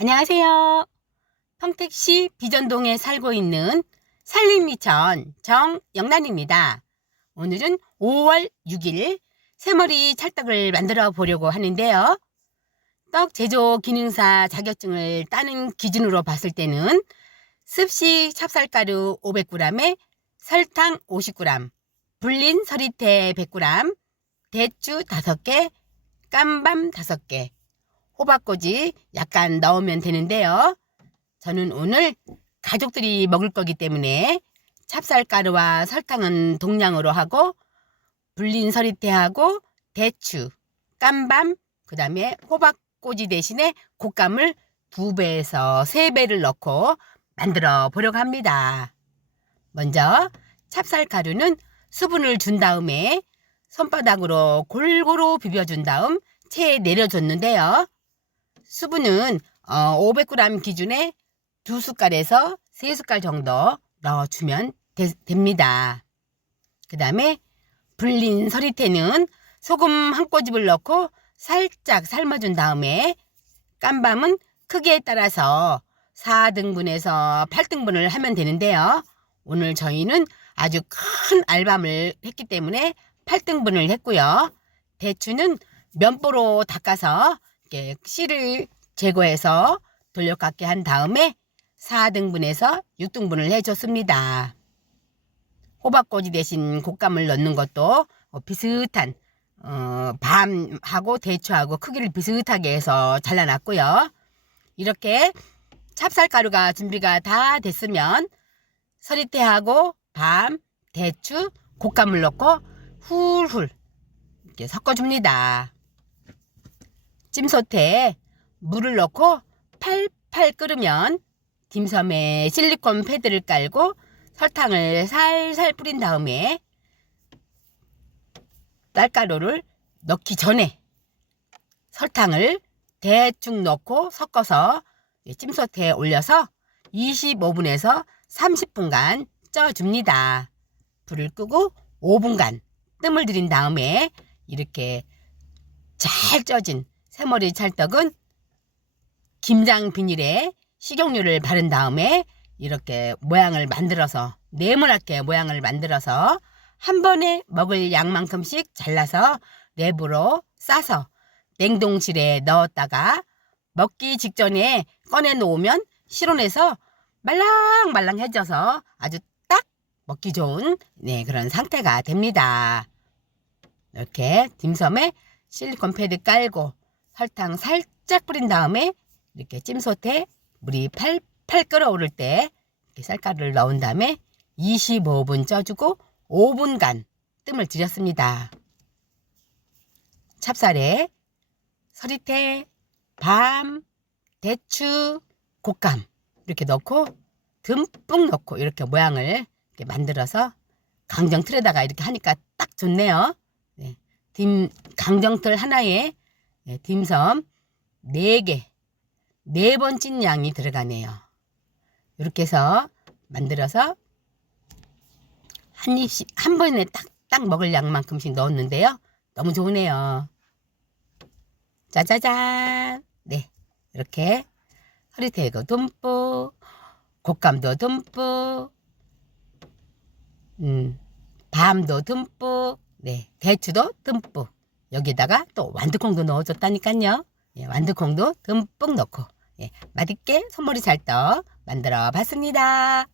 안녕하세요. 평택시 비전동에 살고 있는 산림미천 정영란입니다. 오늘은 5월 6일 새머리 찰떡을 만들어 보려고 하는데요. 떡 제조 기능사 자격증을 따는 기준으로 봤을 때는 습식 찹쌀가루 500g에 설탕 50g, 불린 서리태 100g, 대추 5개, 깜밤 5개, 호박꼬지 약간 넣으면 되는데요. 저는 오늘 가족들이 먹을 거기 때문에 찹쌀가루와 설탕은 동량으로 하고 불린 서리태하고 대추, 깜밤, 그 다음에 호박꼬지 대신에 곶감을 두 배에서 세 배를 넣고 만들어 보려고 합니다. 먼저 찹쌀가루는 수분을 준 다음에 손바닥으로 골고루 비벼준 다음 체에 내려줬는데요. 수분은 500g 기준에 두 숟갈에서 세 숟갈 정도 넣어주면 되- 됩니다. 그 다음에 불린 서리태는 소금 한 꼬집을 넣고 살짝 삶아준 다음에 깜밤은 크기에 따라서 4등분에서 8등분을 하면 되는데요. 오늘 저희는 아주 큰 알밤을 했기 때문에 8등분을 했고요. 대추는 면보로 닦아서 이렇게 씨를 제거해서 돌려깎게 한 다음에 4등분에서 6등분을 해줬습니다. 호박꼬지 대신 곶감을 넣는 것도 어, 비슷한 어, 밤하고 대추하고 크기를 비슷하게 해서 잘라놨고요. 이렇게 찹쌀가루가 준비가 다 됐으면 서리태하고 밤, 대추, 곶감을 넣고 훌훌 이렇게 섞어줍니다. 찜솥에 물을 넣고 팔팔 끓으면 딤섬에 실리콘 패드를 깔고 설탕을 살살 뿌린 다음에 쌀가루를 넣기 전에 설탕을 대충 넣고 섞어서 찜솥에 올려서 25분에서 30분간 쪄줍니다. 불을 끄고 5분간 뜸을 들인 다음에 이렇게 잘 쪄진 새머리 찰떡은 김장 비닐에 식용유를 바른 다음에 이렇게 모양을 만들어서 네모나게 모양을 만들어서 한 번에 먹을 양만큼씩 잘라서 랩으로 싸서 냉동실에 넣었다가 먹기 직전에 꺼내 놓으면 실온에서 말랑말랑해져서 아주 딱 먹기 좋은 네, 그런 상태가 됩니다. 이렇게 딤섬에 실리콘 패드 깔고 설탕 살짝 뿌린 다음에 이렇게 찜솥에 물이 팔팔 끓어오를 때 이렇게 쌀가루를 넣은 다음에 25분 쪄주고 5분간 뜸을 들였습니다. 찹쌀에 서리태, 밤, 대추, 곶감 이렇게 넣고 듬뿍 넣고 이렇게 모양을 이렇게 만들어서 강정틀에다가 이렇게 하니까 딱 좋네요. 네. 딤, 강정틀 하나에 네, 딤섬 4개, 4번 찐 양이 들어가네요. 이렇게 해서 만들어서 한 입씩, 한 번에 딱딱 먹을 양만큼씩 넣었는데요. 너무 좋으네요. 짜자잔. 네. 이렇게 허리태도 듬뿍, 곶감도 듬뿍, 음, 밤도 듬뿍, 네. 대추도 듬뿍. 여기다가 또 완두콩도 넣어줬다니까요. 예, 완두콩도 듬뿍 넣고, 예, 맛있게 손머리 찰떡 만들어 봤습니다.